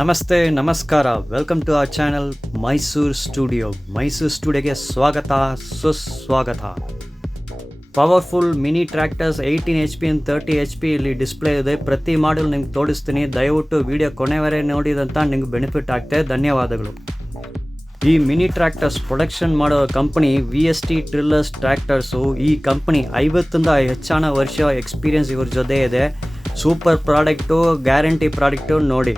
ನಮಸ್ತೆ ನಮಸ್ಕಾರ, welcome to our channel Mysuru studio. Mysuru ಸ್ಟುಡಿಯೋಗೆ ಸ್ವಾಗತ ಸುಸ್ವಾಗತ. Powerful mini tractors 18 HP and 30 HP ಇಲ್ಲಿ ಡಿಸ್ಪ್ಲೇ ಇದೆ. ಪ್ರತಿ ಮಾಡಲ್ ನಿಮ್ಗೆ ತೋರಿಸ್ತೀನಿ. ದಯವಿಟ್ಟು ವಿಡಿಯೋ ಕೊನೆವರೆ ನೋಡಿದಂಥ ನಿಮ್ಗೆ ಬೆನಿಫಿಟ್ ಆಗ್ತದೆ. ಧನ್ಯವಾದಗಳು. ಈ ಮಿನಿ ಟ್ರ್ಯಾಕ್ಟರ್ಸ್ ಪ್ರೊಡಕ್ಷನ್ ಮಾಡೋ ಕಂಪನಿ V.S.T ಟ್ರಿಲ್ಲರ್ಸ್ ಟ್ರ್ಯಾಕ್ಟರ್ಸು. ಈ ಕಂಪನಿ 50ರಿಂದ ಹೆಚ್ಚಾನ ವರ್ಷ ಎಕ್ಸ್ಪೀರಿಯನ್ಸ್ ಇವ್ರ ಜೊತೆ ಇದೆ. Super product, guarantee product. ನೋಡಿ,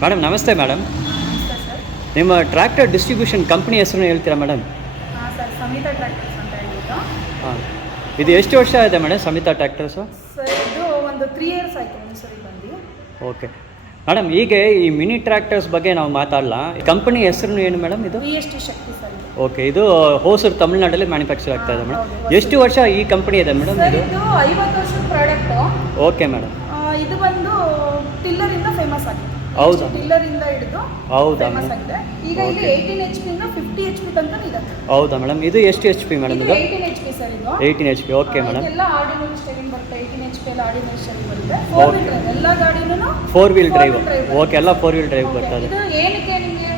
ಮೇಡಮ್ ನಮಸ್ತೆ. ಮೇಡಮ್, ನಿಮ್ಮ ಟ್ರ್ಯಾಕ್ಟರ್ ಡಿಸ್ಟ್ರಿಬ್ಯೂಷನ್ ಕಂಪ್ನಿ ಹೆಸರು ಹೇಳ್ತೀರಾ ಮೇಡಮ್? ಹಾಂ ಸರ್, ಸಮೀತಾ ಟ್ರ್ಯಾಕ್ಟರ್ಸ್ ಅಂತ ಹೇಳ್ಬಿಟ್ಟು. ಹಾಂ, ಇದು ಎಷ್ಟು ವರ್ಷ ಆಯಿತು ಮೇಡಮ್ ಸಮೀತಾ ಟ್ರ್ಯಾಕ್ಟರ್ಸು? ಸರ್, ಇದು ಒಂದು 3 years ಆಯಿತು ಮೈಸೂರಿಗೆ ಬಂದು. ಓಕೆ ಮೇಡಮ್, ಈಗ ಈ ಮಿನಿ ಟ್ರ್ಯಾಕ್ಟರ್ಸ್ ಬಗ್ಗೆ ನಾವು ಮಾತಾಡಲ್ಲ. ಕಂಪನಿ ಹೆಸರು ಏನು ಮೇಡಮ್? ಇದು V.S.T ಶಕ್ತಿ ಸರ್. ಓಕೆ, ಇದು ಹೊಸೂರು ತಮಿಳ್ನಾಡಲ್ಲಿ ಮ್ಯಾನುಫ್ಯಾಕ್ಚರ್ ಆಗ್ತಾ ಇದೆ ಮೇಡಮ್. ಎಷ್ಟು ವರ್ಷ ಈ ಕಂಪನಿ ಇದೆ ಮೇಡಮ್? ಇದು 50 ವರ್ಷದ ಪ್ರಾಡಕ್ಟು. Okay madam. ಇದು ಬಂದು ಟಿಲ್ಲರಿಂದ ಫೇಮಸ್ ಆಗಿದೆ. ಹೌದಾ? ಟಿಲ್ಲರಿಂದ ಹಿಡಿದು ಹೌದಾ ಫೇಮಸ್ ಆಗಿದೆ. ಈಗ ಇಲ್ಲಿ 18 HP ಇಂದ 50 HP ತನಕ ಇದೆ. ಹೌದಾ ಮೇಡಮ್? ಇದು ಎಷ್ಟು HP ಮೇಡಮ್? ಇದು 18 HP ಸರ್. ಇದು 18 HP. Okay madam. ಎಲ್ಲ ಆರ್ಡಿನರಿ ಸ್ಟೇರಿಂಗ್ ಬರುತ್ತೆ. 18 HP ಎಲ್ಲ ಆರ್ಡಿನರಿ ಸ್ಟೇರಿಂಗ್ ಬರುತ್ತೆ. 4 wheel drive ಎಲ್ಲ ಗಾಡಿನೂ 4 wheel drive. ಓಕೆ, ಎಲ್ಲ 4 wheel drive ಬರ್ತದೆ. ಇದು ಏನಕ್ಕೆ ನಿಮಗೆ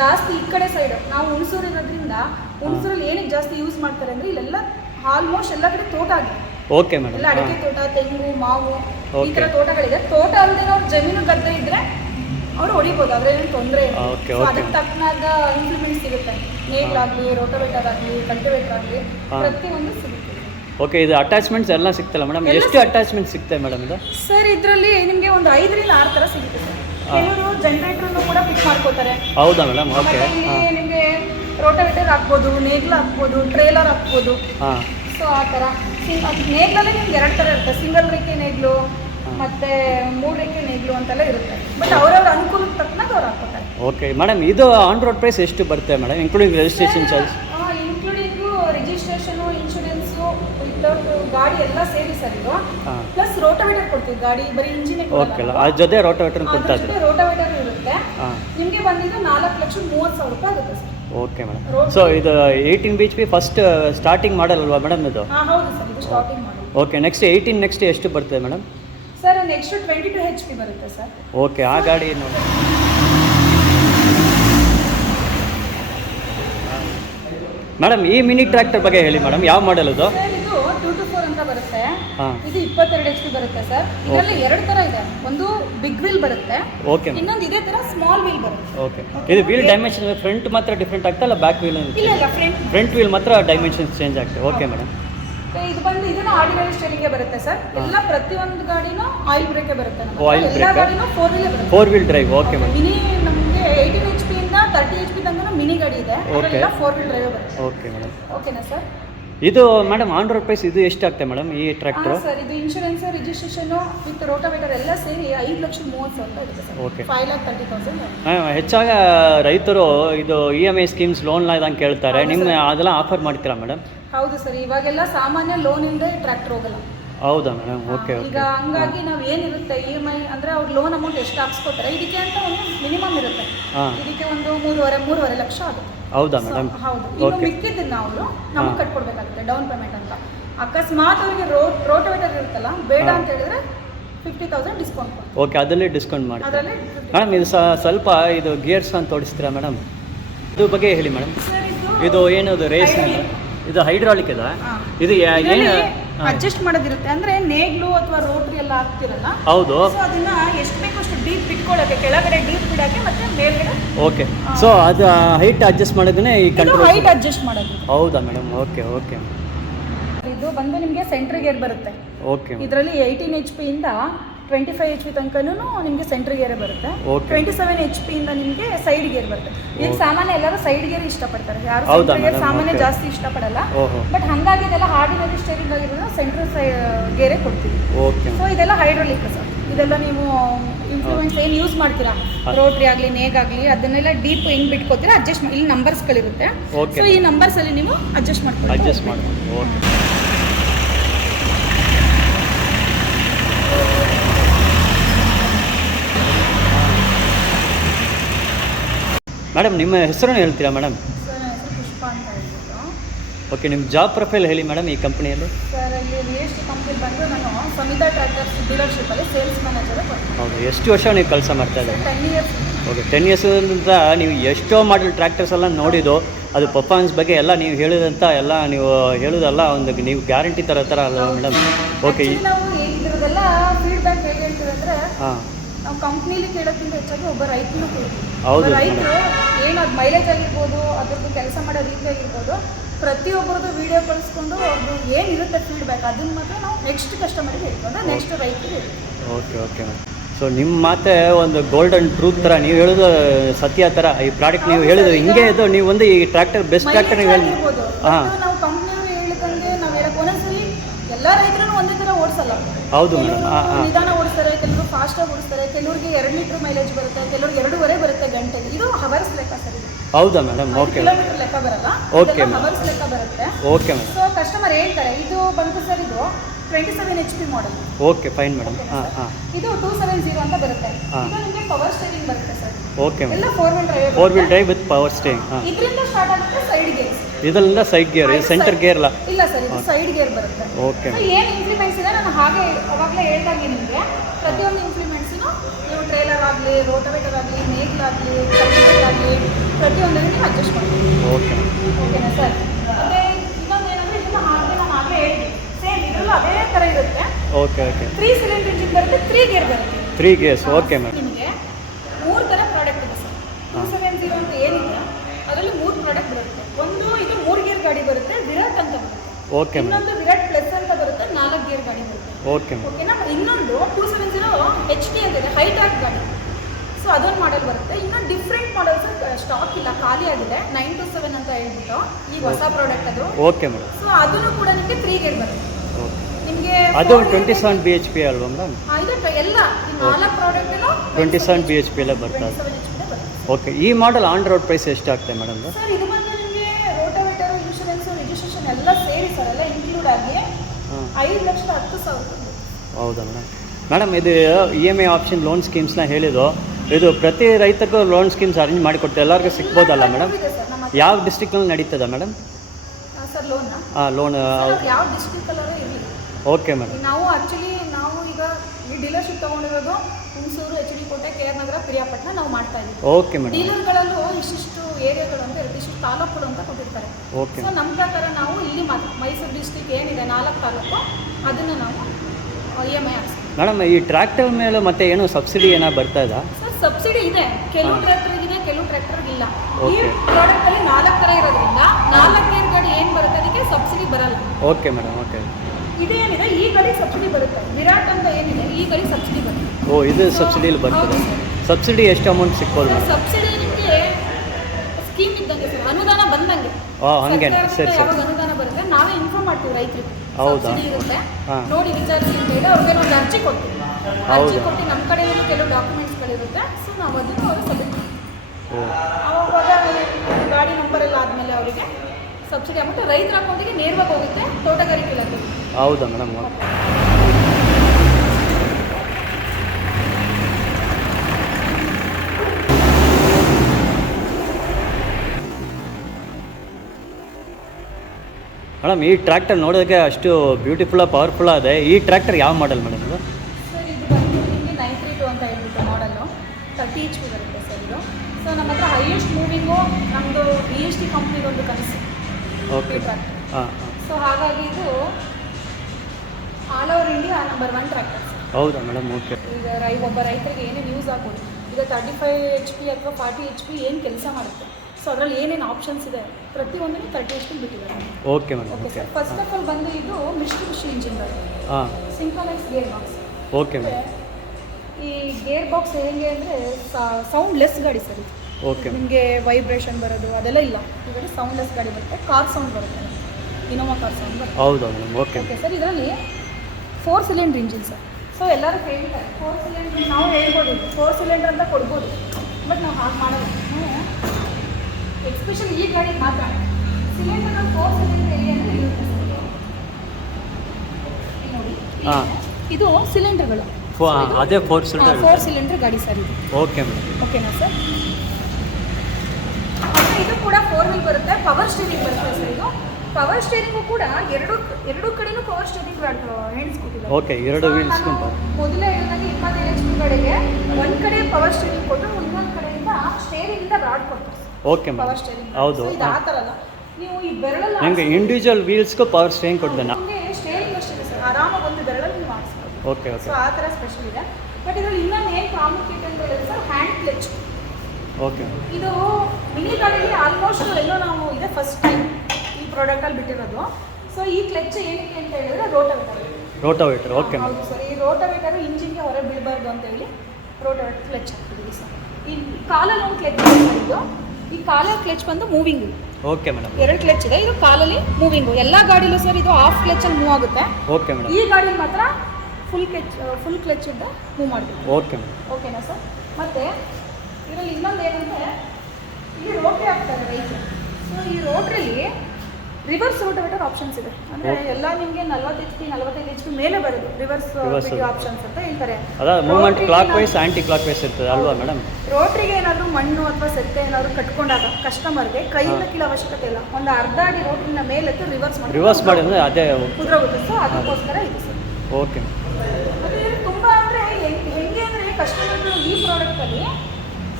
ಜಾಸ್ತಿ ಈ ಕಡೆ ಸೈಡ್ ನಾವು ಹುಣಸೂರು ಇರೋದ್ರಿಂದ ಹುಣಸೂರಲ್ಲಿ ಏನಕ್ಕೆ ಜಾಸ್ತಿ ಯೂಸ್ ಮಾಡ್ತಾರೆ ಅಂದರೆ ಇಲ್ಲೆಲ್ಲ ಆಲ್ಮೋಸ್ಟ್ ಎಲ್ಲ ಕಡೆ ತೋಟ ಆಗಿದೆ. Okay madam. ಎಲ್ಲ ಅಡಿಕೆ ತೋಟ, ತೆಂಗು, ಮಾವು, ಈ ಥರ ತೋಟಗಳಿದೆ. ತೋಟ ಅಲ್ಲದೆ ಜಮೀನು ಗದ್ದೆ ಇದ್ರೆ ಅವರು ಹೊಡಿಬೋದು, ಅದ್ರೇನು ತೊಂದರೆ ಇಲ್ಲ. ಅದಕ್ಕೆ ತಕ್ಕನಾದ ಇಂಪ್ಲಿಮೆಂಟ್ ಸಿಗುತ್ತೆ. ನೇಗ್ಲಾಗಲಿ, ರೋಟೋವೇಟರ್ ಆಗಲಿ, ಕಲ್ಟಿವೇಟರ್ ಆಗಲಿ, ಪ್ರತಿಯೊಂದು ಸಿಗುತ್ತೆ. ಓಕೆ, ಇದು ಅಟ್ಯಾಚ್ಮೆಂಟ್ಸ್ ಎಲ್ಲ ಸಿಗ್ತಲ್ಲ ಮೇಡಮ್? ಎಷ್ಟು ಅಟ್ಯಾಚ್ಮೆಂಟ್ ಸಿಗ್ತದೆ ಮೇಡಮ್ ಇದು? ಸರ್, ಇದರಲ್ಲಿ ನಿಮಗೆ ಒಂದು 5ರಿಂದ 6 ಥರ ಸಿಗುತ್ತೆ ಸರ್. ಕೆಲವರು ಜನರೇಟರ್ನು ಕೂಡ ಫಿಟ್ ಮಾಡ್ಕೋತಾರೆ. ಹೌದಾ ಮೇಡಮ್? ಓಕೆ. ನಿಮಗೆ ರೋಟೋವೇಟರ್ ಹಾಕ್ಬೋದು, ನೇಗ್ಲು ಹಾಕ್ಬೋದು, ಟ್ರೇಲರ್ ಹಾಕ್ಬೋದು. ಸೊ ಆ ಥರ ನೇಗ್ಲಲ್ಲೇ ನಿಮ್ಗೆ 2 ಥರ ಇರುತ್ತೆ. ಸಿಂಗಲ್ ರೇಖೆ ನೇಗ್ಲು ಮತ್ತೆ 3 ರೇಖೆ ನೇಗ್ಲು ಅಂತೆಲ್ಲ ಇರುತ್ತೆ. ಬಟ್ ಅವರವ್ರ ಅನುಕೂಲಕ್ಕೆ ತಕ್ಕನಾಗ ಅವ್ರು ಹಾಕ್ಕೋತಾರೆ. ಓಕೆ ಮೇಡಮ್, ಇದು ಆನ್ ರೋಡ್ ಪ್ರೈಸ್ ಎಷ್ಟು ಬರುತ್ತೆ madam, including registration charge? Including registration, insurance, without ಗಾಡಿ ಎಲ್ಲ ಸೇರಿ ಸರ್. ಇದು ಪ್ಲಸ್ ರೋಟೋವೇಟರ್ ಕೊಡ್ತೀವಿ. ಗಾಡಿ ಬರೀ ಇಂಜಿನ್ ಓಕೆ, ಅದ್ರ ಜೊತೆ ರೋಟೋವೇಟರ್ ಕೊಡ್ತಾ ಇದ್ದಾರೆ. ರೋಟೋವೇಟರ್ ಇರುತ್ತೆ. ನಿಮಗೆ ಬಂದಿದ್ದು 4,30,30,000 ರೂಪಾಯಿ ಆಗುತ್ತೆ ಸರ್. Okay madam. ಸೊ ಇದು 18 HP ಫಸ್ಟ್ ಸ್ಟಾರ್ಟಿಂಗ್ ಮಾಡಲ್ ಅಲ್ವಾ ಮೇಡಮ್ ಇದು? ಹೌದು ಸರ್, ಇದು ಸ್ಟಾರ್ಟಿಂಗ್ ಮಾಡಲ್. ಓಕೆ, ನೆಕ್ಸ್ಟ್ ಎಷ್ಟು ಬರ್ತದೆ ಮೇಡಮ್? ಸರ್, ನೆಕ್ಸ್ಟ್ 22 HP ಬರುತ್ತೆ ಸರ್. ಓಕೆ, ಆ ಗಾಡಿ ನೋಡಿ ಮೇಡಮ್. ಈ ಮಿನಿ ಟ್ರ್ಯಾಕ್ಟರ್ ಬಗ್ಗೆ ಹೇಳಿ ಮೇಡಮ್, ಯಾವ ಮಾಡೆಲ್ ಇದು? ಸರ್, ಇದು 224 ಅಂತ ಬರುತ್ತೆ. ಇದು 22 HP ಬರುತ್ತೆ ಸರ್. ಇದರಲ್ಲಿ 2 ಥರ ಇದೆ. ಒಂದು ಬಿಗ್ ವೀಲ್ ಬರುತ್ತೆ. ಓಕೆ. ಇನ್ನೊಂದು ಇದೇ ಥರ ಸ್ಮಾಲ್ ವೀಲ್ ಬರುತ್ತೆ. ಓಕೆ, ಇದು ವೀಲ್ ಡೈಮೆನ್ಷನ್ ಫ್ರಂಟ್ ಮಾತ್ರ ಡಿಫ್ರೆಂಟ್ ಆಗ್ತಾ ಬ್ಯಾಕ್ ವೀಲ್? ಇಲ್ಲ, ಫ್ರಂಟ್ ವೀಲ್ ಮಾತ್ರ ಡೈಮೆನ್ಷನ್ಸ್ ಚೇಂಜ್ ಆಗ್ತದೆ. Okay madam. ಇದು ಬಂದು ಇದನ್ನು ಆರ್ಡಿನರಿ ಸ್ಟೇರಿಂಗ್ಗೆ ಬರುತ್ತೆ ಸರ್. ಎಲ್ಲ ಪ್ರತಿಯೊಂದು ಗಾಡಿನೂ ಆಯಿಲ್ ಬ್ರೇಕೇ ಬರುತ್ತೆ. ಆಯಿಲ್ ಎಲ್ಲ ಗಾಡಿನೂ 4 wheel ಬರುತ್ತೆ. 4 wheel drive. Okay madam. Mini ನಮಗೆ 18 HP ಇಂದ 30 HP ತನಕ ಮಿನಿ ಗಾಡಿ ಇದೆ. ಎಲ್ಲ 4 wheel drive ಬರುತ್ತೆ. Okay madam. ಓಕೆನಾ ಸರ್? ಇದು ಮೇಡಮ್ ಆನ್ ರೋಡ್ ಪ್ರೈಸ್ ಇದು ಎಷ್ಟು ಆಗ್ತದೆ ಮೇಡಮ್ ಈ ಟ್ರ್ಯಾಕ್ಟರ್? ಸರ್, ಇದು ಇನ್ಶೂರೆನ್ಸ್, ರಿಜಿಸ್ಟ್ರೇಷನ್ ವಿತ್ ರೋಟೋವೇಟರ್ ಎಲ್ಲ ಸೇರಿ 5,30,30,000 ಇರುತ್ತೆ ಸರ್. ಓಕೆ, 5,30,000. ಹೆಚ್ಚಾಗಿ ರೈತರು ಇದು EMI ಸ್ಕೀಮ್ಸ್ ಲೋನ್ ಇದಂಗೆ ಕೇಳ್ತಾರೆ. ನಿಮ್ಮ ಅದೆಲ್ಲ ಆಫರ್ ಮಾಡ್ತೀರಾ ಮೇಡಮ್? ಹೌದು ಸರ್, ಇವಾಗೆಲ್ಲ ಸಾಮಾನ್ಯ ಲೋನ್ ಇಲ್ಲದೆ ಟ್ರ್ಯಾಕ್ಟರ್ ಹೋಗಲ್ಲ. ಹೌದಾ ಮೇಡಮ್? ಓಕೆ. ಈಗ ಹಂಗಾಗಿ ನಾವು ಏನಿರುತ್ತೆ EMI ಅಂದರೆ ಅವ್ರು ಲೋನ್ ಅಮೌಂಟ್ ಎಷ್ಟು ಹಾಕ್ಸ್ಕೊತಾರೆ ಇದಕ್ಕೆ ಅಂತ ಒಂದು ಮಿನಿಮಮ್ ಇರುತ್ತೆ. ಇದಕ್ಕೆ ಒಂದು 3.5 ಲಕ್ಷ ಆಗುತ್ತೆ. ಹೌದಾ ಮೇಡಮ್? ಹೌದು. ಇನ್ನು ಮಿಕ್ಕಿದ್ದನ್ನ ಅವರು ನಮಗೆ ಕಟ್ಕೊಡ್ಬೇಕಾಗುತ್ತೆ ಡೌನ್ ಪೇಮೆಂಟ್ ಅಂತ. ಅಕಸ್ಮಾತ್ ಅವರಿಗೆ ರೋಟೋವೇಟರ್ ಇರುತ್ತಲ್ಲ, ಬೇಡ ಅಂತ ಹೇಳಿದ್ರೆ 50,000 ಡಿಸ್ಕೌಂಟ್ ಕೊಡ್ತೀವಿ. ಓಕೆ, ಅದರಲ್ಲಿ ಡಿಸ್ಕೌಂಟ್ ಮಾಡಿ ಮೇಡಮ್. ಇದು ಸ್ವಲ್ಪ ಇದು ಗೇರ್ಸ್ ಅಂತ ತೋರಿಸ್ತೀರಾ ಮೇಡಮ್? ಇದು ಬಗ್ಗೆ ಹೇಳಿ ಮೇಡಮ್. ಇದು ಏನದು ರೇಸ್? ಇದು ಹೈಡ್ರಾಲಿಕ್ ಇದೆ. ಇದು ಏನು ಅಡ್ಜಸ್ಟ್ ಮಾಡೋದಿರುತ್ತೆ. ಅಂದರೆ ನೇಗ್ಲು ಅಥವಾ ರೋಟ್ರಿ ಎಲ್ಲ ಹಾಕ್ತಿರಲ್ಲ, ಹೌದು. ಸೊ ಅದನ್ನ ಎಷ್ಟು ಬೇಕು ಅಷ್ಟು ಡೀಪ್ ಬಿಟ್ಕೊಳ್ಳೋಕೆ, ಕೆಳಗಡೆ ಡೀಪ್ ಬಿಡೋಕ್ಕೆ ಮತ್ತೆ ಮೇಲ್ಗಡೆ. ಓಕೆ. ಸೊ ಅದು ಹೈಟ್ ಅಡ್ಜಸ್ಟ್ ಮಾಡೋದನ್ನೇ ಈ ಕಂಟ್ರೋಲ್. ಹೈಟ್ ಅಡ್ಜಸ್ಟ್ ಮಾಡೋದು. ಹೌದಾ ಮೇಡಮ್? Okay okay. ಇದು ಬಂದು ನಿಮಗೆ ಸೆಂಟ್ರ್ ಗೇರ್ ಬರುತ್ತೆ. ಓಕೆ. ಇದರಲ್ಲಿ 18 HP ಇಂದ 25 HP ತನಕನೂ ನಿಮಗೆ ಸೆಂಟ್ರ್ ಗೇರೇ ಬರುತ್ತೆ. 27 HP ಇಂದ ನಿಮಗೆ ಸೈಡ್ ಗೇರ್ ಬರುತ್ತೆ. ಈಗ ಸಾಮಾನ್ಯ ಎಲ್ಲರೂ ಸೈಡ್ ಗೇರ್ ಇಷ್ಟಪಡ್ತಾರೆ, ಯಾರು ಸೆಂಟ್ರ್ ಗೇರ್ ಸಾಮಾನ್ಯ ಜಾಸ್ತಿ ಇಷ್ಟಪಡಲ್ಲ. ಬಟ್ ಹಾಗಾಗಿ ಇದೆಲ್ಲ ಆರ್ಡಿನರಿ ಸ್ಟೇರಿಂಗ್ ಆಗಿರೋದು ಸೆಂಟ್ರ್ ಗೇರೇ ಕೊಡ್ತೀವಿ. ಸೊ ಇದೆಲ್ಲ ಹೈಡ್ರಾಲಿಕ್ ಸರ್. ಇದೆಲ್ಲ ನೀವು ಇನ್ಫ್ಲೂಯೆನ್ಸ್ ಏನು ಯೂಸ್ ಮಾಡ್ತೀರಾ, ರೋಟ್ರಿ ಆಗಲಿ ನೇಗಾಗಲಿ, ಅದನ್ನೆಲ್ಲ ಡೀಪ್ ಹೆಂಗೆ ಬಿಟ್ಕೋತೀರಾ ಅಡ್ಜಸ್ಟ್ ಇಲ್ಲಿ ನಂಬರ್ಸ್ಗಳಿರುತ್ತೆ. ಸೊ ಈ ನಂಬರ್ಸಲ್ಲಿ ನೀವು ಅಡ್ಜಸ್ಟ್ ಮಾಡ್ಕೊಳ್ಳಿ. ಮೇಡಮ್ ನಿಮ್ಮ ಹೆಸರನ್ನು ಹೇಳ್ತೀರಾ ಮೇಡಮ್? ಸರ್ ನನ್ನ ಹೆಸರು ಪುಷ್ಪ ಅಂತ ಹೇಳ್ಬಿಟ್ಟು. ಓಕೆ. ನಿಮ್ಮ ಜಾಬ್ ಪ್ರೊಫೈಲ್ ಹೇಳಿ ಮೇಡಮ್ ಈ ಕಂಪ್ನಿಯಲ್ಲಿ. ಸರ್ ಇಲ್ಲಿ V.S.T ಕಂಪ್ನಿ ಬಂದು ನಾನು ಸಮೀತಾ ಟ್ರ್ಯಾಕ್ಟರ್ಸ್ ಡೀಲರ್ಶಿಪ್ಪಲ್ಲಿ ಸೇಲ್ಸ್ ಮ್ಯಾನೇಜರ್. ಹೌದು. ಎಷ್ಟು ವರ್ಷ ನೀವು ಕೆಲಸ ಮಾಡ್ತಾ ಇದ್ದೀರಿ? 10 ಇಯರ್ಸ್. ಓಕೆ. 10 ಇಯರ್ಸಿಂದ ನೀವು ಎಷ್ಟೋ ಮಾಡೆಲ್ ಟ್ರ್ಯಾಕ್ಟರ್ಸ್ ಎಲ್ಲ ನೋಡಿದ್ದು, ಅದು ಪರ್ಫಾರ್ಮೆನ್ಸ್ ಬಗ್ಗೆ ಎಲ್ಲ ನೀವು ಹೇಳಿದಂಥ ಎಲ್ಲ ನೀವು ಹೇಳೋದಲ್ಲ ಒಂದು ನೀವು ಗ್ಯಾರಂಟಿ ಥರ ಅಲ್ಲ ಮೇಡಮ್? ಓಕೆ. ನಾವು ಇದರದೆಲ್ಲ ಫೀಡ್ಬ್ಯಾಕ್ ಹೇಗೆ ಹೇಳ್ತೀವಿ ಅಂದರೆ, ನಾವು ಕಂಪ್ನಿಲಿ ಕೇಳೋಕ್ಕಿಂತ ಹೆಚ್ಚಾಗಿ ಒಬ್ಬ ರೈತನು ಕೇಳ್ತೀವಿ. ರೈತರು ಏನು ಅದು ಮೈಲೇಜ್ ಆಗಿರ್ಬೋದು, ಅದ್ರದ್ದು ಕೆಲಸ ಮಾಡೋ ರೀತಿ ಆಗಿರ್ಬೋದು, ಪ್ರತಿಯೊಬ್ಬರದ್ದು ವಿಡಿಯೋ ಕಳಿಸ್ಕೊಂಡು ಅವ್ರದ್ದು ಏನಿರುತ್ತೆ ಫೀಡ್ಬ್ಯಾಕ್ ಅದನ್ನು ಮಾತ್ರ ನಾವು ನೆಕ್ಸ್ಟ್ ಕಸ್ಟಮರಿಗೆ ಹೇಳ್ತೀವಿ, ಅಂದರೆ ನೆಕ್ಸ್ಟ್ ರೈತರಿಗೆ ಹೇಳ್ತೀವಿ. Okay okay madam. ಸೊ ನಿಮ್ಮ ಮಾತೆ ಒಂದು ಗೋಲ್ಡನ್ ಟ್ರೂತ್ ಥರ ನೀವು ಹೇಳೋದು ಸತ್ಯ ಥರ. ಈ ಪ್ರಾಡಕ್ಟ್ ನೀವು ಹೇಳಿದ್ರು ಹಿಂಗೆ ಇದು ನೀವು ಒಂದು ಈ ಟ್ರ್ಯಾಕ್ಟರ್ ಬೆಸ್ಟ್ ಟ್ರ್ಯಾಕ್ಟರ್ ನೀವು ಹೇಳಿ. ನಾವು ಕಂಪ್ನಿಯವರು ಹೇಳಿದಂಗೆ ನಾವು ಹೇಳಕ್ಕೆ ಒಂದೊಂದ್ಸರಿ ಎಲ್ಲ ರೈತರು ಒಂದೇ ಥರ ಓಡಿಸಲ್ಲ. ಹೌದು ಮೇಡಮ್. ನಿಧಾನ ಓಡಿಸ್ತಾರೆ, ಕೆಲವರು ಫಾಸ್ಟಾಗಿ ಓಡಿಸ್ತಾರೆ, ಕೆಲವರಿಗೆ 2 ಲೀಟ್ರ್ ಮೈಲೇಜ್ ಬರುತ್ತೆ, ಕೆಲವ್ರಿಗೆ 2.5 ಬರುತ್ತೆ ಗಂಟೆಗೆ. ಇದು ಹವರ್ಸ್ ಲೆಕ್ಕ ಸರ್. ಹೌದಾ ಮೇಡಮ್? ಓಕೆ. ಕಿಲೋಮೀಟರ್ ಲೆಕ್ಕ ಬರಲ್ಲ, ಹವರ್ಸ್ ಲೆಕ್ಕ ಬರುತ್ತೆ. Okay madam. ಸೊ ಕಸ್ಟಮರ್ ಹೇಳ್ತಾರೆ ಇದು ಬಂತು ಸರ್, ಇದು 27 HP model. Okay fine madam. ಇದು 270 ಅಂತ ಬರುತ್ತೆ. ಇದು ನಿಮಗೆ ಪವರ್ ಸ್ಟೇರಿಂಗ್ ಬರುತ್ತೆ ಸರ್. Okay madam. ಎಲ್ಲ 4 wheel drive with power steering. ಇದರಿಂದ ಸ್ಟಾರ್ಟ್ ಆಗುತ್ತೆ ಸೈಡ್ ಗೇರ್. ಇದರಿಂದ ಸೈಡ್ ಗೇರ್, ಸೆಂಟರ್ ಗೇರ್ ಇಲ್ಲ ಸರ್, ಇದು ಸೈಡ್ ಗೇರ್ ಬರುತ್ತೆ. ಓಕೆ. ಏನು ಇಂಪ್ಲಿಮೆಂಟ್ಸ್ ಇದೆ ನಾನು ಹಾಗೆ ಅವಾಗಲೇ ಹೇಳ್ದಂಗೆ ನಿಮಗೆ ಪ್ರತಿಯೊಂದು ಇಂಪ್ಲಿಮೆಂಟ್ಸ್ನು ನೀವು ಟ್ರೇಲರ್ ಆಗಲಿ, ರೋಟೋವೇಟರ್ ಆಗಲಿ, ನೇಗ್ಲಾಗಲಿ, ಕಲ್ಟಿವೇಟರ್ ಆಗಲಿ ಪ್ರತಿಯೊಂದನ್ನು ನೀವು ಅಡ್ಜಸ್ಟ್ ಮಾಡ್ತೀವಿ. ಓಕೆ ಓಕೆನಾ ಸರ್? ಮತ್ತು ಇನ್ನೊಂದು ಏನಂದರೆ ಇದನ್ನು ಹಾಗೆ ನಾನು ಆಗಲೇ ಹೇಳಿದೆ, ಸೇಮ್ ಇದರಲ್ಲೂ ಅದೇ ಥರ ಇರುತ್ತೆ. Okay okay. 3 ಸಿಲಿಂಡರ್ ಇಂಜಿನ್ ಬರುತ್ತೆ, 3 ಗೇರ್ ಬರುತ್ತೆ. 3 ಗೇರ್ಸ್. Okay madam. ನಿಮಗೆ 3 ಥರ ಪ್ರಾಡಕ್ಟ್ ಇದೆ ಸರ್. 270 ಅಂತ ಏನಿದೆ ಅದರಲ್ಲಿ 3 ಪ್ರಾಡಕ್ಟ್ ಬರುತ್ತೆ. ಒಂದು ಇದು 3 ಗೇರ್ ಗಾಡಿ ಬರುತ್ತೆ, ವಿರಾಟ್ ಅಂತ ಬರುತ್ತೆ. Okay madam. ಇನ್ನೊಂದು ವಿರಾಟ್ ಪ್ಲಸ್ ಅಂತ ಬರುತ್ತೆ, 4 ಗೇರ್ ಗಾಡಿ ಬರುತ್ತೆ. Okay madam. ಓಕೆನಾ? ಇನ್ನೊಂದು 270 HD ಅಂತ ಇದೆ, ಹೈ ಟ್ರ್ಯಾಕ್ ಗಾಡಿ. ಸೊ ಅದೊಂದು ಮಾಡೆಲ್ ಬರುತ್ತೆ. ಇನ್ನೊಂದು ಡಿಫ್ರೆಂಟ್ ಮಾಡೆಲ್ಸ್ ಸ್ಟಾಕ್ ಇಲ್ಲ, ಖಾಲಿ ಆಗಿದೆ. 927 ಅಂತ ಹೇಳ್ಬಿಟ್ಟು ಈಗ ಹೊಸ ಪ್ರಾಡಕ್ಟ್ ಅದು. Okay madam. ಸೊ ಅದನ್ನು ಕೂಡ ನಿಮಗೆ 3 ಗೇರ್ ಬರುತ್ತೆ. ನಿಮಗೆ ಅದು 27 BHP ಅಲ್ವಾ ಮೇಡಮ್? ಇದು ಎಲ್ಲ ಈ 4 ಪ್ರಾಡಕ್ಟ್ 27 BHP ಎಲ್ಲ ಬರ್ತದೆ. ಓಕೆ. ಈ ಮಾಡೆಲ್ ಆನ್ ರೋಡ್ ಪ್ರೈಸ್ ಎಷ್ಟಾಗ್ತದೆ ಮೇಡಮ್? ಸರ್ ಇದು ಬಂದು ನಿಮಗೆ ರೋಟೋವೇಟರ್, ಇನ್ಶೂರೆನ್ಸ್, ರಿಜಿಸ್ಟ್ರೇಷನ್ ಎಲ್ಲ ಸೇರಿ ಸರ್, ಎಲ್ಲ ಇನ್ಕ್ಲೂಡ್ ಆಗಿ 5,10,000. ಹೌದಾ ಮೇಡಮ್? ಮೇಡಮ್ ಇದು EMI ಆಪ್ಷನ್ ಲೋನ್ ಸ್ಕೀಮ್ಸ್ನ ಹೇಳಿದ್ದು, ಇದು ಪ್ರತಿ ರೈತರಿಗೂ ಲೋನ್ ಸ್ಕೀಮ್ಸ್ ಅರೇಂಜ್ ಮಾಡಿಕೊಡ್ತಾರೆ, ಎಲ್ಲರಿಗೂ ಸಿಗ್ಬೋದಲ್ಲ ಮೇಡಮ್? ಯಾವ ಡಿಸ್ಟ್ರಿಕ್ನಲ್ಲಿ ನಡೀತದ ಮೇಡಮ್ ಸರ್ ಲೋನ್? ಲೋನ್ ಯಾವ ಡಿಸ್ಟ್ರಿಕ್ಟಲ್ಲೂ ಇರಲಿ. Okay madam. ನಾವು ಈಗ ಈ ಡೀಲರ್ಶಿಪ್ ತೊಗೊಂಡಿರೋದು ಹುಣಸೂರು, HD ಕೋಟೆ, KR ನಗರ, ಪ್ರಿಯಾಪಟ್ಟಣ ನಾವು ಮಾಡ್ತಾ ಇದ್ದೀವಿ. Okay madam. ಡೀಲರ್ಗಳಲ್ಲೂ ಇಷ್ಟಿಷ್ಟು ಏರಿಯಾಗಳು ಅಂತ ಇರುತ್ತೆ, ಇಷ್ಟು ತಾಲೂಕುಗಳು ಅಂತ ಕೊಟ್ಟಿರ್ತಾರೆ. ಓಕೆ. ಸೊ ನಮ್ಮ ಪ್ರಕಾರ ನಾವು ಇಲ್ಲಿ ಮೈಸೂರು ಡಿಸ್ಟ್ರಿಕ್ಟ್ ಏನಿದೆ 4 ತಾಲೂಕು, ಅದನ್ನು ನಾವು EMI ಹಾಕ್ಸ್ತೀವಿ. ಮೇಡಮ್ ಈ ಟ್ರ್ಯಾಕ್ಟರ್ ಮೇಲೆ ಮತ್ತೆ ಏನೋ ಸಬ್ಸಿಡಿ ಏನಾದ್ರು ಬರ್ತಾ ಇದಾ? ಸರ್ ಸಬ್ಸಿಡಿ ಇದೆ, ಕೆಲವು ಟ್ರ್ಯಾಕ್ಟರ್ಗಿದೆ, ಕೆಲವು ಟ್ರ್ಯಾಕ್ಟರ್ಗಿಲ್ಲ. ಈ ಪ್ರಾಡಕ್ಟಲ್ಲಿ 4 ಥರ ಇರೋದ್ರಿಂದ 4 ಗೇರ್ ಗಾಡಿ ಏನು ಬರುತ್ತೆ ಅದಕ್ಕೆ ಸಬ್ಸಿಡಿ ಬರಲ್ಲ. Okay madam. ಓಕೆ. ಇದೇನಿದೆ ಈ ಗಾಡಿ ಸಬ್ಸಿಡಿ ಬರುತ್ತೆ, ವಿರಾಟ್ ಅಂತ ಏನಿದೆ ಈ ಗಾಡಿ ಸಬ್ಸಿಡಿ ಬರುತ್ತೆ. ಇದು ಸಬ್ಸಿಡಿಯಲ್ಲಿ ಬರ್ತದೆ. ಸಬ್ಸಿಡಿ ಎಷ್ಟು ಅಮೌಂಟ್ ಸಿಗ್ಬೋದು? ಸಬ್ಸಿಡಿ ನಿಮಗೆ ಸ್ಕೀಮ್ ಇದ್ದಂಗೆ ಸರ್, ಅನುದಾನ ಬಂದಂಗೆ. ಹಂಗೆ. ಸರಿ ಯಾವಾಗ ಅನುದಾನ ಬರುತ್ತೆ ನಾವೇ ಇನ್ಫಾರ್ಮ್ ಮಾಡ್ತೀವಿ ರೈತರಿಗೆ. ಹೌದಾ? ಸಬ್ಸಿಡಿ ಇರುತ್ತೆ, ನೋಡಿ ವಿಚಾರಿಸಿ ಅಂತ ಹೇಳಿ ಅವ್ರಿಗೆ ನಾವು ಅರ್ಜಿ ಕೊಡ್ತೀವಿ. ಅರ್ಜಿ ಕೊಟ್ಟು ನಮ್ಮ ಕಡೆಯಿಂದ ಕೆಲವು ಡಾಕ್ಯುಮೆಂಟ್ಸ್ಗಳಿರುತ್ತೆ. ಸೊ ನಾವು ಅದನ್ನು ಅವರು ಸಬ್ಮಿಟ್ ಮಾಡ್ತೀವಿ. ಅವಾಗ ಗಾಡಿ ನಂಬರ್ ಎಲ್ಲ ಆದಮೇಲೆ ಅವರಿಗೆ ಸಬ್ಸಿಡಿ ಅಮೌಂಟ್ ರೈತರ ಅಕೌಂಟಿಗೆ ನೇರವಾಗಿ ಹೋಗುತ್ತೆ, ತೋಟಗಾರಿಕೆ ಇಲಾಖೆ. ಹೌದಾ ಮೇಡಮ್? ಮೇಡಮ್ ಈ ಟ್ರ್ಯಾಕ್ಟರ್ ನೋಡೋದಕ್ಕೆ ಅಷ್ಟು ಬ್ಯೂಟಿಫುಲ್ ಪವರ್ಫುಲ್ ಇದೆ. ಈ ಟ್ರ್ಯಾಕ್ಟರ್ ಯಾವ ಮಾಡೆಲ್ ಮೇಡಮ್ ಇದು? ಸರ್ ಇದು ಬಂದು ನಿಮಗೆ 932 ಅಂತ ಹೇಳ್ಬಿಟ್ಟು ಮಾಡಲು 30 HP ಬರುತ್ತೆ ಸರ್ ಇದು. ಸೊ ನಮ್ಮ ಹತ್ರ ಹೈಯೆಸ್ಟ್ ಮೂವಿಂಗು ನಮ್ಮದು V.S.T ಕಂಪ್ನಿದೊಂದು ಕನಸು. ಓಕೆ. ಸೊ ಹಾಗಾಗಿ ಇದು all over India number 1 tractor. ಹೌದಾ ಮೇಡಮ್? ಓಕೆ. ಈಗ ಒಬ್ಬ ರೈತರಿಗೆ ಏನೇನು ಯೂಸ್ ಆಗ್ಬೋದು, ಈಗ 35 HP ಅಥವಾ 40 HP ಏನು ಕೆಲಸ ಮಾಡುತ್ತೆ, ಸೊ ಅದರಲ್ಲಿ ಏನೇನು ಆಪ್ಷನ್ಸ್ ಇದೆ ಪ್ರತಿಯೊಂದನ್ನು 30 HP ಬಿಟ್ಟಿದ್ದಾರೆ. Okay madam. Okay sir. First of all ಬಂದು ಇದು ಮಿಶ್ರ ಇಂಜಿನ್ ಹಾಂ, synchronise gear box. Okay madam. ಈ ಗೇರ್ ಬಾಕ್ಸ್ ಹೇಗೆ ಅಂದರೆ ಸೌಂಡ್ಲೆಸ್ ಗಾಡಿ ಸರ್ ಇದು. ಓಕೆ. ನಿಮಗೆ ವೈಬ್ರೇಷನ್ ಬರೋದು ಅದೆಲ್ಲ ಇಲ್ಲ. ಇದರಲ್ಲಿ ಸೌಂಡ್ಲೆಸ್ ಗಾಡಿ ಬರುತ್ತೆ, ಕಾರ್ ಸೌಂಡ್ ಬರುತ್ತೆ, ಇನೋವಾ ಕಾರ್ ಸೌಂಡ್ ಬರುತ್ತೆ. ಹೌದಾ ಮೇಡಮ್? ಓಕೆ. Okay sir. ಇದರಲ್ಲಿ 4 ಸಿಲಿಂಡರ್ ಇಂಜಿನ್ ಸರ್. ಸೊ ಎಲ್ಲರೂ ಹೇಳ್ತಾರೆ 4 ಸಿಲಿಂಡರ್, ನಾವು ಹೇಳ್ಬೋದು 4 ಸಿಲಿಂಡರ್ ಅಂತ ಕೊಡ್ಬೋದು, ಬಟ್ ನಾವು ಹಾಗೆ ಮಾಡೋದು. ಎಕ್ಸ್ಪೆಷಲಿ ಈ ಗಾಡಿಗೆ ಮಾತ್ರ ಸಿಲಿಂಡರ್ 4 ಸಿಲಿಂಡರ್ ಇದೆ ಅಂದರೆ ನೋಡಿ. ಹಾಂ, ಇದು ಸಿಲಿಂಡರ್ಗಳು. ಅದೇ 4 ಸಿಲಿಂಡರ್. 4 ಸಿಲಿಂಡರ್ ಗಾಡಿ ಸರ್ ಇದು. Okay madam. ಓಕೆನಾ ಸರ್? ಮತ್ತು ಇದು ಕೂಡ 4 ವೀಲ್ ಬರುತ್ತೆ, ಪವರ್ ಸ್ಟೀರಿಂಗ್ ಬರುತ್ತೆ ಸರ್. ಇದು ಪವರ್ ಸ್ಟೇರಿಂಗು ಕೂಡ ಎರಡು ಕಡೆನೂ ಪವರ್ ಸ್ಟೇರಿಂಗ್ ಹೆಣಿಸ್ಕೊಟ್ಟಿದ್ದಾರೆ. Okay, 2 wheels. ಮೊದಲೇ ಹೇಳಿದಾಗ 25 HP ಕಡೆಗೆ ಒಂದು ಕಡೆ ಪವರ್ ಸ್ಟೇರಿಂಗ್ ಕೊಟ್ಟು ಇನ್ನೊಂದು ಕಡೆಯಿಂದ ಸ್ಟೇರಿಂಗಿಂದ ರಾಡ್ ಕೊಡ್ತಾರೆ. Okay power steering. ಹೌದು. ಇದು ಆ ಥರ ಅಲ್ಲ, ನೀವು ಈ ಬೆರಳಲ್ಲಿ ನಿಮಗೆ ಇಂಡಿವಿಜುವಲ್ ವೀಲ್ಸ್ಗೂ ಪವರ್ ಸ್ಟೇರಿಂಗ್ ಕೊಡ್ತೇನೆ. ನಮಗೆ ಸ್ಟೇರಿಂಗ್ ಅಷ್ಟೇ ಸರ್, ಆರಾಮಾಗಿ ಒಂದು ಬೆರಳಲ್ಲಿ ನೀವು ಮಾಡಿಸ್ಬೋದು. Okay okay. ಸೊ ಆ ಥರ ಸ್ಪೆಷಲ್ ಇದೆ. ಬಟ್ ಇದರಲ್ಲಿ ಇನ್ನೊಂದು ಏನು ಪ್ರಾಮುಖ್ಯತೆ ಅಂತ ಹೇಳಿದ್ರೆ ಸರ್, ಹ್ಯಾಂಡ್ ಕ್ಲಚ್. ಓಕೆ. ಇದು ಮಿನಿ ಗಾಡಿಯಲ್ಲಿ ಆಲ್ಮೋಸ್ಟ್ ಎಲ್ಲೋ ನಾವು ಇದೆ ಫಸ್ಟ್ ಟೈಮ್ ಈ ಪ್ರಾಡಕ್ಟಲ್ಲಿ ಬಿಟ್ಟಿರೋದು. ಸೊ ಈ ಕ್ಲಚ್ ಏನಕ್ಕೆ ಅಂತ ಹೇಳಿದ್ರೆ ರೋಟೋವೇಟರ್. ಓಕೆ. ಹೌದು ಸರ್. ಈ ರೋಟೋವೇಟರ್ ಇಂಜಿನ್ಗೆ ಹೊರಗೆ ಬೀಳಬಾರ್ದು ಅಂತ ಹೇಳಿ ರೋಟೋವೇಟರ್ ಕ್ಲಚ್ ಹಾಕ್ತಿದ್ದೀವಿ ಸರ್. ಈ ಕಾಲಲ್ಲಿ ಒಂದು ಕ್ಲಚ್ ಇದೆ ಸರ್. ಇದು ಈ ಕಾಲಲ್ಲಿ ಕ್ಲಚ್ ಬಂದು ಮೂವಿಂಗ್. Okay madam. 2 ಕ್ಲಚ್ ಇದೆ, ಇದು ಕಾಲಲ್ಲಿ ಮೂವಿಂಗು. ಎಲ್ಲ ಗಾಡಿಲೂ ಸರ್ ಇದು ಆಫ್ ಕ್ಲಚಲ್ಲಿ ಮೂವ್ ಆಗುತ್ತೆ. Okay madam. ಈ ಗಾಡಿಲಿ ಮಾತ್ರ ಫುಲ್ ಕ್ಲಚ್ ಇಂದ ಮೂವ್ ಮಾಡ್ತೀವಿ. Okay madam. ಓಕೆನಾ ಸರ್? ಮತ್ತು ಇದರಲ್ಲಿ ಇನ್ನೊಂದು ಏನಂದರೆ ಇಲ್ಲಿ ರೋಟ್ರಿ ಹಾಕ್ತಾರೆ ರೈತರು. ಸೊ ಈ ರೋಟ್ರಿಲಿ ರಿವರ್ಸ್ ರೋಟೋವೇಟರ್ ಆಪ್ಷನ್ಸ್ ಇದೆ. ಅಂದರೆ ಎಲ್ಲ ನಿಮಗೆ 40 HP 45 HP ಮೇಲೆ ಬರೋದು ರಿವರ್ಸ್ ಆಪ್ಷನ್ಸ್ ಅಂತ ಹೇಳ್ತಾರೆ. Movement clockwise anti clockwise ಇರ್ತದೆ ಅಲ್ವಾ ಮೇಡಮ್? ರೋಟ್ರಿಗೆ ಏನಾದರೂ ಮಣ್ಣು ಅಥವಾ ಸೆತ್ತೆ ಏನಾದರೂ ಕಟ್ಕೊಂಡಾಗ ಕಸ್ಟಮರ್ಗೆ ಕೈಯಿಂದ ಕೀಳ ಅವಶ್ಯಕತೆ ಇಲ್ಲ, ಒಂದು ಅರ್ಧ ಅಡಿ ರೋಟ್ರಿನ ಮೇಲೆತ್ತು ರಿವರ್ಸ್ ಮಾಡಿ ಅಂದರೆ ಅದೇ ಕುದುರೋಗುತ್ತೆ. ಸೊ ಅದಕ್ಕೋಸ್ಕರ ಇದು ಸರ್. ಓಕೆ. ಮತ್ತು ಇದು ತುಂಬ ಅಂದರೆ ಹೆಂಗೆ ಅಂದರೆ ಕಸ್ಟಮರ್ಗಳು ಈ ಪ್ರಾಡಕ್ಟಲ್ಲಿ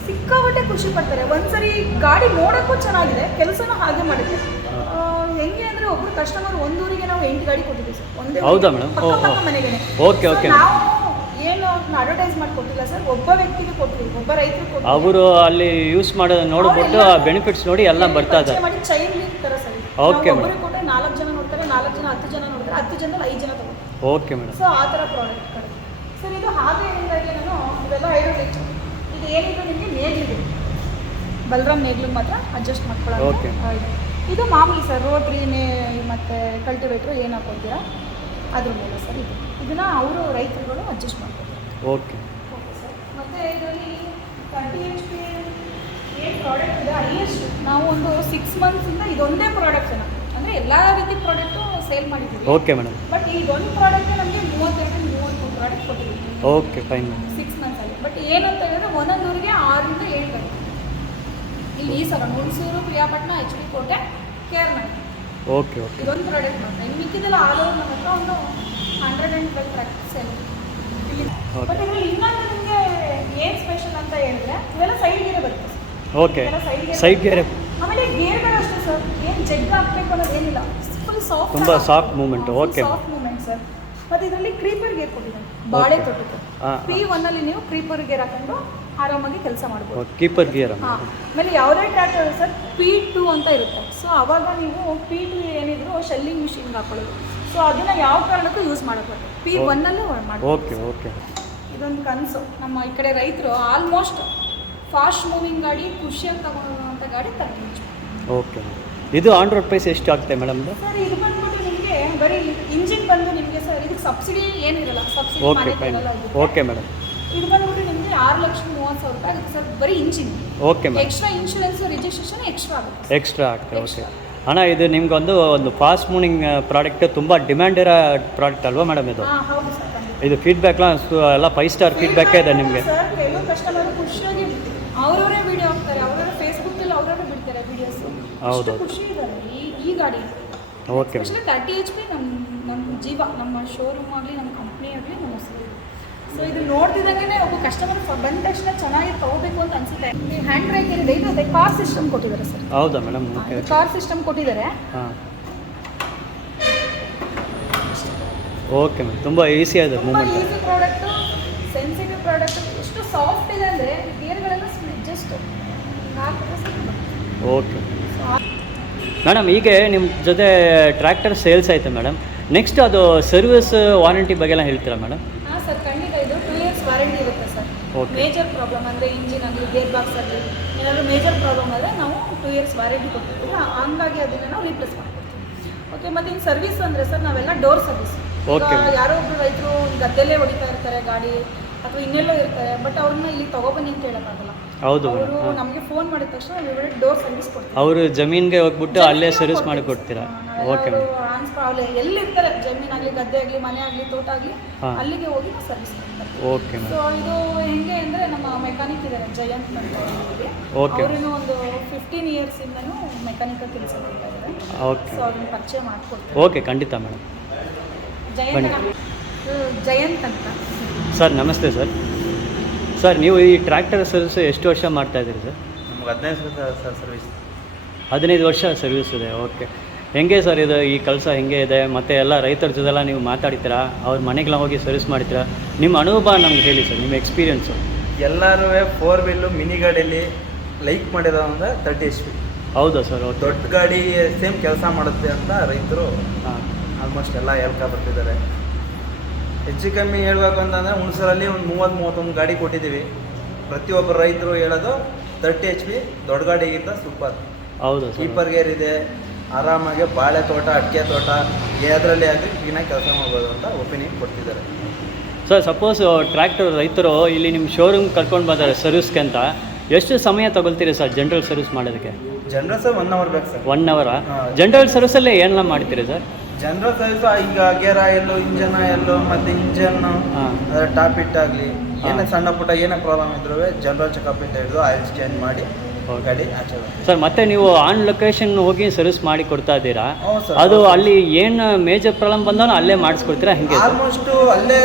ಸಿಕ್ಕಾಪಟ್ಟೆ ಖುಷಿ ಪಡ್ತಾರೆ. ಒಂದ್ಸರಿ ಗಾಡಿ ನೋಡೋಕ್ಕೂ ಚೆನ್ನಾಗಿದೆ, ಕೆಲಸನೂ ಹಾಗೆ ಮಾಡಿದೆ. ಹೆಂಗೆ ಅಂದರೆ ಒಬ್ಬರು ಕಸ್ಟಮರ್ ಒಂದೂರಿಗೆ ನಾವು 8 ಗಾಡಿ ಕೊಟ್ಟಿದ್ದೀವಿ ಸರ್. ಒಂದೇ. ಹೌದಾ ಮೇಡಮ್? ಪಕ್ಕ ಮನೆಗೆ. Okay okay. ನಾವು ಏನು ಅಡ್ವರ್ಟೈಸ್ ಮಾಡಿ ಕೊಟ್ಟಿಲ್ಲ ಸರ್, ಒಬ್ಬ ವ್ಯಕ್ತಿಗೆ ಕೊಟ್ಟಿದ್ದೀವಿ, ಒಬ್ಬ ರೈತರು ಕೊಟ್ಟಿದ್ದೀವಿ. ಅವರು ಅಲ್ಲಿ ಯೂಸ್ ಮಾಡೋದು ನೋಡ್ಬಿಟ್ಟು ಬೆನಿಫಿಟ್ಸ್ ನೋಡಿ ಎಲ್ಲ ಬರ್ತಾ ಇದ್ದಾರೆ. ಮಾಡಿ ಚೈನ್ ಲಿಂಕ್ ಥರ ಸರ್. Okay madam. ಒಬ್ಬರಿಗೆ ಕೊಟ್ಟರೆ 4 ಜನ ನೋಡ್ತಾರೆ, 4 ಜನ 10 ಜನ ನೋಡ್ತಾರೆ, 10 ಜನದಲ್ಲಿ 5 ಜನ ತಗೋತಾರೆ. Okay madam. ಸೊ ಆ ಥರ ಪ್ರಾಡಕ್ಟ್ಗಳು ಸರ್. ಇದು ಹಾಗೆ ಏನಿದಾಗೆ ನಾನು ಇವೆಲ್ಲ ಹೈಡ್ರೋಲಿಕ್. ಇದು ಏನಿದೆ ನಿಮಗೆ ನೇಗ್ಲಿದೆ, ಬಲರಾಮ್ ನೇಗ್ಲಿಗೆ ಮಾತ್ರ ಅಡ್ಜಸ್ಟ್ ಮಾಡ್ಕೊಳ್ಳೋದು. ಓಕೆ. ಇದು ಮಾಮೂಲಿ ಸರ್, ರೋಟ್ರಿ ಮತ್ತು ಕಲ್ಟಿವೇಟ್ರು ಏನು ಹಾಕೊಳ್ತೀರಾ ಅದ್ರ ಮೇಲೆ ಸರ್. ಇದನ್ನು ಅವರು ರೈತರುಗಳು ಅಡ್ಜಸ್ಟ್ ಮಾಡ್ಕೊಳ್ತಾರೆ. ಓಕೆ. Okay sir. ಮತ್ತು ಇದರಲ್ಲಿ 30 HP ಏನು ಪ್ರಾಡಕ್ಟ್ ಇದೆ ಹೈಯೆಸ್ಟ್ ನಾವು ಒಂದು 6 ಮಂತ್ಸಿಂದ ಇದೊಂದೇ ಪ್ರಾಡಕ್ಟನ್ನು, ಅಂದರೆ ಎಲ್ಲ ರೀತಿ ಪ್ರಾಡಕ್ಟು ಸೇಲ್ ಮಾಡಿದ್ದೀವಿ. Okay madam. ಬಟ್ ಇದೊಂದು ಪ್ರಾಡಕ್ಟ್ ನಮಗೆ 32-33 ಪ್ರಾಡಕ್ಟ್ ಕೊಟ್ಟಿದ್ದೀವಿ. Okay fine madam. 6 ಮಂತ್ಸಲ್ಲಿ. ಬಟ್ ಏನಂತ ಹೇಳಿದ್ರೆ ಒಂದೊಂದೂರಿಗೆ 6ರಿಂದ 7 ಬರುತ್ತೆ. ಇಲ್ಲಿ ಈ ಸಲ Hunsur, Priyapatna, HP Kote, Kernalli. Okay okay. ಇದೊಂದು ಪ್ರಾಡಕ್ಟ್ ಮಾತ್ರ. ಇನ್ನು ಮಿಕ್ಕಿದೆಲ್ಲ ಆಲ್ ಓವರ್ ನಮ್ಮ ಹತ್ರ ಒಂದು 112 ಪ್ರಾಡಕ್ಟ್ ಸೇಲ್ ಇಲ್ಲಿ. ಬಟ್ ಇದರಲ್ಲಿ ಇನ್ನೊಂದು ನಿಮಗೆ ಏನು ಸ್ಪೆಷಲ್ ಅಂತ ಹೇಳಿದ್ರೆ ಇವೆಲ್ಲ ಸೈಡ್ ಗೇರೆ ಬರುತ್ತೆ. ಓಕೆ. ಸೈಡ್ ಗೇರೆ. ಆಮೇಲೆ ಗೇರ್ಗಳು ಅಷ್ಟೇ ಸರ್, ಏನು ಜಗ್ ಹಾಕಬೇಕು ಅನ್ನೋದು ಏನಿಲ್ಲ, ಫುಲ್ ಸಾಫ್ಟ್, ತುಂಬ soft movement. Okay. Soft movement sir. ಮತ್ತು ಇದರಲ್ಲಿ ಕ್ರೀಪರ್ ಗೇರ್ ಕೊಟ್ಟಿದ್ದಾರೆ, ಬಾಳೆ ತೊಟ್ಟಿತ್ತು. P1 ನೀವು ಕ್ರೀಪರ್ ಗೇರ್ ಹಾಕೊಂಡು ಆರಾಮಾಗಿ ಕೆಲಸ ಮಾಡ್ಬೋದು. Keeper gear. ಆಮೇಲೆ ಯಾವುದೇ ಟ್ರ್ಯಾಕ್ಟರ್ ಸರ್ P2 ಅಂತ ಇರುತ್ತೆ. ಸೊ ಅವಾಗ ನೀವು P2 ಏನಿದ್ರು ಶೆಲ್ಲಿಂಗ್ ಮಿಷಿನ್ಗೆ ಹಾಕೊಳ್ಳೋದು. ಸೊ ಅದನ್ನು ಯಾವ ಕಾರಣಕ್ಕೂ ಯೂಸ್ ಮಾಡಬಾರ್ದು, P1 ಮಾಡಿ. Okay okay. ಇದೊಂದು ಕನಸು ನಮ್ಮ ಈ ಕಡೆ ರೈತರು. ಆಲ್ಮೋಸ್ಟ್ ಫಾಸ್ಟ್ ಮೂವಿಂಗ್ ಗಾಡಿ, ಖುಷಿಯಾಗಿ ತಗೊಳ್ಳೋಂಥ ಗಾಡಿ 30 HP. ಓಕೆ. ಇದು ಆನ್ ರೋಡ್ ಪ್ರೈಸ್ ಎಷ್ಟು ಆಗುತ್ತೆ ಮೇಡಮ್? ಸರ್ ಇದು ಬಂದ್ಬಿಟ್ಟು ನಿಮಗೆ ಬರೀ ಇಂಜಿನ್ ಬಂದು ನಿಮಗೆ ಸರ್ ಇದಕ್ಕೆ ಸಬ್ಸಿಡಿ ಏನಿರಲ್ಲ, ಸಬ್ಸಿಡಿ ಮಾಡಿರಲ್ಲ. Okay madam. ಇದು ಬಂದ್ಬಿಟ್ಟು ನಿಮಗೆ 6,30,000 ರೂಪಾಯಿ ಆಗುತ್ತೆ ಸರ್, ಬರೀ engine. Okay madam. Extra insurance registration extra ಆಗುತ್ತೆ. ಎಕ್ಸ್ಟ್ರಾ ಆಗುತ್ತೆ. ಓಕೆ ಅಣ್ಣ, ಇದು ನಿಮ್ಗೊಂದು ಫಾಸ್ಟ್ ಮೂವಿಂಗ್ ಪ್ರಾಡಕ್ಟ್, ತುಂಬ ಡಿಮ್ಯಾಂಡ್ ಇರೋ ಪ್ರಾಡಕ್ಟ್ ಅಲ್ವಾ ಮೇಡಮ್ ಇದು? ಹೌದು ಸರ್. ಇದು ಫೀಡ್ಬ್ಯಾಕ್ಲ ಎಲ್ಲ 5 ಸ್ಟಾರ್ ಫೀಡ್ಬ್ಯಾಕೇ ಇದೆ ನಿಮಗೆ. ಸರ್ ಕೆಲವು ಕಸ್ಟಮರ್ ಖುಷಿಯಾಗಿ ಅವರವರೇ ವಿಡಿಯೋ ಹಾಕ್ತಾರೆ, ಅವರವರೇ ಫೇಸ್ಬುಕ್ಕಲ್ಲಿ ಅವರವರೇ ಬಿಡ್ತಾರೆ ವಿಡಿಯೋಸ್. ಹೌದು, ಖುಷಿ ಇದ್ದಾರೆ ಈ ಗಾಡಿ. ಓಕೆ. 30 HP ನಮ್ಮ ಜೀವ, ನಮ್ಮ ಶೋರೂಮ್ ಆಗಲಿ, ನಮ್ಮ ಕಂಪ್ನಿ ಆಗಲಿ, ನಮ್ಮ ಹೆಸರು. ಸೊ ಇದು ನೋಡ್ತಿದ್ದಂಗೆ ಒಬ್ಬ ಕಸ್ಟಮರ್ ಬಂದ ತಕ್ಷಣ ಚೆನ್ನಾಗಿ ತಗೋಬೇಕು ಅಂತ ಅನ್ಸುತ್ತೆ. ಹ್ಯಾಂಡ್ ಬ್ರೇಕ್ ಏನಿದೆ ಇದು ಅದೇ ಕಾರ್ ಸಿಸ್ಟಮ್ ಕೊಟ್ಟಿದ್ದಾರೆ ಸರ್. ಹೌದಾ ಮೇಡಮ್? ಕಾರ್ ಸಿಸ್ಟಮ್ ಕೊಟ್ಟಿದ್ದಾರೆ. ಓಕೆ ಮೇಡಮ್, ತುಂಬ ಈಸಿ ಆಗಿದೆ ತುಂಬ moment. Easy product, sensitive product, ಎಷ್ಟು ಸಾಫ್ಟ್ ಇದೆ ಅಂದರೆ ಗೇರ್ಗಳೆಲ್ಲ ಜಸ್ಟ್ ಓಕೆ ಮೇಡಮ್, ಈಗ ನಿಮ್ಮ ಜೊತೆ ಟ್ರ್ಯಾಕ್ಟರ್ ಸೇಲ್ಸ್ ಆಯಿತು ಮೇಡಮ್. ನೆಕ್ಸ್ಟ್ ಅದು ಸರ್ವಿಸ್ ವಾರಂಟಿ ಬಗ್ಗೆ ಎಲ್ಲ ಹೇಳ್ತೀರಾ ಮೇಡಮ್? ಹಾಂ ಸರ್, ಖಂಡಿತ. ಇದು 2 years ವಾರಂಟಿ ಇರುತ್ತೆ ಸರ್. ಓಕೆ. ಮೇಜರ್ ಪ್ರಾಬ್ಲಮ್ ಅಂದರೆ ಇಂಜಿನ್ ಆಗಲಿ ಗೇರ್ ಬಾಕ್ಸ್ ಆಗಲಿ ಏನಾದರೂ ಮೇಜರ್ ಪ್ರಾಬ್ಲಮ್ ಆದರೆ ನಾವು 2 years ವಾರಂಟಿ ಕೊಡ್ತೀವಿ. ಹಂಗಾಗಿ ಅದನ್ನು ನಾವು ರೀಪ್ಲೇಸ್ ಮಾಡ್ಕೊಡ್ತೀವಿ. ಓಕೆ. ಮತ್ತು ಇನ್ನು ಸರ್ವಿಸ್ ಅಂದರೆ ಸರ್ ನಾವೆಲ್ಲ ಡೋರ್ ಸರ್ವಿಸ್. ಓಕೆ. ಯಾರೋ ಒಬ್ಬರು ರೈತರು ಗದ್ದೆಲ್ಲೇ ಹೊಡಿತಾ ಇರ್ತಾರೆ ಗಾಡಿ ಅಥವಾ ಇನ್ನೆಲ್ಲೋ ಇರ್ತಾರೆ, ಬಟ್ ಅವ್ರನ್ನ ಇಲ್ಲಿ ತಗೊಬನ್ನಿ ಅಂತ ಹೇಳೋಕ್ಕಾಗಲ್ಲ. ಹೌದು, ಅವರು ನಮಗೆ ಫೋನ್ ಮಾಡಿದ ತಕ್ಷಣ ನಾವು ಡೋರ್ ಸರ್ವಿಸ್ ಕೊಡ್ತೀವಿ. ಅವರು ಜಮೀನಿಗೆ ಹೋಗ್ಬಿಟ್ಟು ಅಲ್ಲೇ ಸರ್ವಿಸ್ ಮಾಡಿ ಕೊಡ್ತೀರಾ? ಓಕೆ. ಅಲ್ಲಿ ಎಲ್ಲಿರ್ತಾರೆ, ಜಮೀನಾಗಲಿ ಗದ್ದೆ ಆಗಲಿ ಮನೆ ಆಗಲಿ ತೋಟ ಆಗಲಿ ಅಲ್ಲಿಗೆ ಹೋಗಿ ನಾವು ಸರ್ವಿಸ್ ಮಾಡ್ತಾರೆ. ಓಕೆ. ಸೊ ಇದು ಹೆಂಗೆ ಅಂದರೆ ನಮ್ಮ ಮೆಕ್ಯಾನಿಕ್ ಇದ್ದಾರೆ ಜಯಂತ್ ಅಂತ ಹೇಳಿ. ಓಕೆ. ಅವರೇನು ಒಂದು 15 yearsಯಿಂದನೂ ಮೆಕ್ಯಾನಿಕಲ್ ಕೆಲಸ ಮಾಡ್ತಾ ಇದ್ದಾರೆ. ಓಕೆ. ಸೊ ಅದನ್ನ ಪರಿಚಯ ಮಾಡಿಕೊಡ್ತೀವಿ. ಓಕೆ, ಖಂಡಿತ ಮೇಡಮ್. ಜಯಂತ್ ಅಂತ ಸರ್. ನಮಸ್ತೆ ಸರ್. ಸರ್, ನೀವು ಈ ಟ್ರ್ಯಾಕ್ಟರ್ ಸರ್ವಿಸ್ ಎಷ್ಟು ವರ್ಷ ಮಾಡ್ತಾಯಿದ್ದೀರಿ ಸರ್? ನಮ್ಗೆ 15 ವರ್ಷ ಸರ್ ಸರ್ವಿಸ್. 15 ವರ್ಷ ಸರ್ವಿಸ್ ಇದೆ. ಓಕೆ. ಹೆಂಗೆ ಸರ್ ಇದು ಈ ಕೆಲಸ ಹೆಂಗೆ ಇದೆ? ಮತ್ತು ಎಲ್ಲ ರೈತರ ಜೊತೆಲ್ಲ ನೀವು ಮಾತಾಡ್ತೀರಾ, ಅವ್ರ ಮನೆಗೆಲ್ಲ ಹೋಗಿ ಸರ್ವಿಸ್ ಮಾಡ್ತೀರಾ? ನಿಮ್ಮ ಅನುಭವ ನಮ್ಗೆ ಹೇಳಿ ಸರ್, ನಿಮ್ಮ ಎಕ್ಸ್ಪೀರಿಯನ್ಸು. ಎಲ್ಲರೂ 4 wheel ಮಿನಿ ಗಾಡಿಯಲ್ಲಿ ಲೈಕ್ ಮಾಡಿರೋ ಅಂದರೆ 30 HP. ಹೌದಾ ಸರ್? ಓಕೆ. ದೊಡ್ಡ ಗಾಡಿ ಸೇಮ್ ಕೆಲಸ ಮಾಡುತ್ತೆ ಅಂತ ರೈತರು ಹಾಂ, ಆಲ್ಮೋಸ್ಟ್ ಎಲ್ಲ ಬರ್ತಿದ್ದಾರೆ. ಹೆಚ್ಚು ಕಮ್ಮಿ ಹೇಳ್ಬೇಕು ಅಂತಂದರೆ ಹುಣಸೂರಲ್ಲಿ ಒಂದು 30-31 ಗಾಡಿ ಕೊಟ್ಟಿದ್ದೀವಿ. ಪ್ರತಿಯೊಬ್ಬರು ರೈತರು ಹೇಳೋದು 30 HP ದೊಡ್ಡ ಗಾಡಿಗಿಂತ ಸೂಪರ್. ಹೌದು. ಕೀಪರ್ ಗೇರ್ ಇದೆ, ಆರಾಮಾಗಿ ಬಾಳೆ ತೋಟ, ಅಡಿಕೆ ತೋಟ ಯಾವುದರಲ್ಲಿ ಆಗಲಿ ಕ್ಲೀನಾಗಿ ಕೆಲಸ ಮಾಡ್ಬೋದು ಅಂತ ಒಪಿನಿಯನ್ ಕೊಡ್ತಿದ್ದಾರೆ. ಸರ್, ಸಪೋಸ್ ಟ್ರ್ಯಾಕ್ಟರ್ ರೈತರು ಇಲ್ಲಿ ನಿಮ್ಮ ಶೋರೂಮ್ ಕರ್ಕೊಂಡು ಬರ್ತಾರೆ ಸರ್ವಿಸ್ಗೆ ಅಂತ, ಎಷ್ಟು ಸಮಯ ತಗೊಳ್ತೀರಿ ಸರ್ ಜನರಲ್ ಸರ್ವಿಸ್ ಮಾಡೋದಕ್ಕೆ? ಜನರಲ್ ಸರ್ 1 hour ಬೇಕು ಸರ್. 1 hour? ಜನರಲ್ ಸರ್ವಿಸಲ್ಲೇ ಏನೆಲ್ಲ ಮಾಡ್ತೀರಿ ಸರ್? ಜನರಲ್ ಸರ್ವಿಸ್ ಈಗ ಗೇರ್ ಆಯಿಲ್ಲು, ಇಂಜನ್ ಆಯಿಲ್ಲು ಮತ್ತು ಇಂಜನ್ನು ಅದರ ಟಾಪ್ ಇಟ್ಟಾಗಲಿ ಏನೇ ಸಣ್ಣ ಪುಟ್ಟ ಏನೇ ಪ್ರಾಬ್ಲಮ್ ಇದ್ರೂ ಜನರಲ್ ಚೆಕಪ್ ಇಂದ ಹಿಡಿದು ಆಯಿಲ್ಸ್ ಚೇಂಜ್ ಮಾಡಿ ಗಾಡಿ ಆಚೆ ಸರ್. ಮತ್ತೆ ನೀವು ಆನ್ ಲೊಕೇಶನ್ ಹೋಗಿ ಸರ್ವಿಸ್ ಮಾಡಿ ಕೊಡ್ತಾ ಇದ್ದೀರಾ? ಸರ್. ಅದು ಅಲ್ಲಿ ಏನು ಮೇಜರ್ ಪ್ರಾಬ್ಲಮ್ ಬಂದವನು ಅಲ್ಲೇ ಮಾಡಿಸ್ಕೊಡ್ತೀರಾ ಹಿಂಗೆ? ಆಲ್ಮೋಸ್ಟು ಅಲ್ಲೇ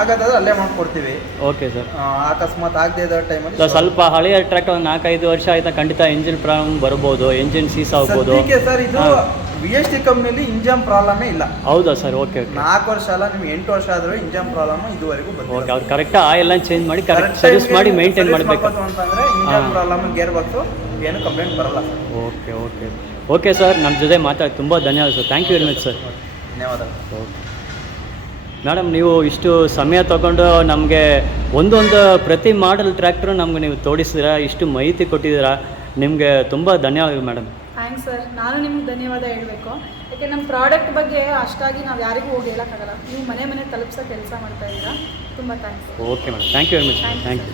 ಆಗೋದಾದ್ರೆ ಅಲ್ಲೇ ಮಾಡ್ಕೊಡ್ತೀವಿ. Okay sir. ಅಕಸ್ಮಾತ್ ಆಗದೆ ಇರೋ ಟೈಮಲ್ಲಿ ಸ್ವಲ್ಪ ಹಳೆಯ ಟ್ರ್ಯಾಕ್ಟರ್ ಒಂದು 4-5 ವರ್ಷ ಆಯ್ತಾ ಖಂಡಿತ ಇಂಜಿನ್ ಪ್ರಾಬ್ಲಮ್ ಬರ್ಬೋದು, ಇಂಜಿನ್ ಸೀಸ್ ಆಗ್ಬೋದು. ಸರ್ ಇದು V.S.T ಕಂಪ್ನಿಲಿ ಇಂಜನ್ ಪ್ರಾಬ್ಲಮೇ ಇಲ್ಲ. ಹೌದಾ ಸರ್? ಓಕೆ. 4 ವರ್ಷ ಅಲ್ಲ, ನಿಮ್ಗೆ 8 ವರ್ಷ ಆದರೂ ಇಂಜನ್ ಪ್ರಾಬ್ಲಮ್ ಇದುವರೆಗೂ ಬಂದಿಲ್ಲ. ಓಕೆ. ಅವ್ರು ಕರೆಕ್ಟಾಗಿ ಆಯಿಲ್ ಚೇಂಜ್ ಮಾಡಿ ಕರೆಕ್ಟ್ ಸರ್ವಿಸ್ ಮಾಡಿ ಮೇಂಟೈನ್ ಮಾಡಬೇಕು ಅಂತಂದರೆ ಇಂಜನ್ ಪ್ರಾಬ್ಲಮ್, ಗೇರ್ ಬಾಕ್ಸು ಏನು ಕಂಪ್ಲೇಂಟ್ ಬರಲ್ಲ. ಓಕೆ. ಓಕೆ. ಓಕೆ ಸರ್, ನಮ್ಮ ಜೊತೆ ಮಾತಾಡಿ ತುಂಬ ಧನ್ಯವಾದ ಸರ್. Thank you very much sir. ಧನ್ಯವಾದಗಳು. ಓಕೆ ಮೇಡಮ್, ನೀವು ಇಷ್ಟು ಸಮಯ ತಗೊಂಡು ನಮಗೆ ಒಂದೊಂದು ಪ್ರತಿ ಮಾಡೆಲ್ ಟ್ರ್ಯಾಕ್ಟ್ರು ನಮ್ಗೆ ನೀವು ತೋರಿಸಿದ್ದೀರಾ, ಇಷ್ಟು ಮಾಹಿತಿ ಕೊಟ್ಟಿದ್ದೀರಾ, ನಿಮಗೆ ತುಂಬ ಧನ್ಯವಾದಗಳು ಮೇಡಮ್. Thanks sir. ನಾನು ನಿಮ್ಗೆ ಧನ್ಯವಾದ ಹೇಳಬೇಕು. ಯಾಕೆ ನಮ್ಮ ಪ್ರಾಡಕ್ಟ್ ಬಗ್ಗೆ ಅಷ್ಟಾಗಿ ನಾವು ಯಾರಿಗೂ ಹೋಗಿ ಹೇಳೋಕ್ಕಾಗಲ್ಲ. ನೀವು ಮನೆ ತಲುಪಿಸೋ ಕೆಲಸ ಮಾಡ್ತಾ ಇದ್ದೀರಾ. ತುಂಬ thanks. Okay madam, thank you very much. Thank you.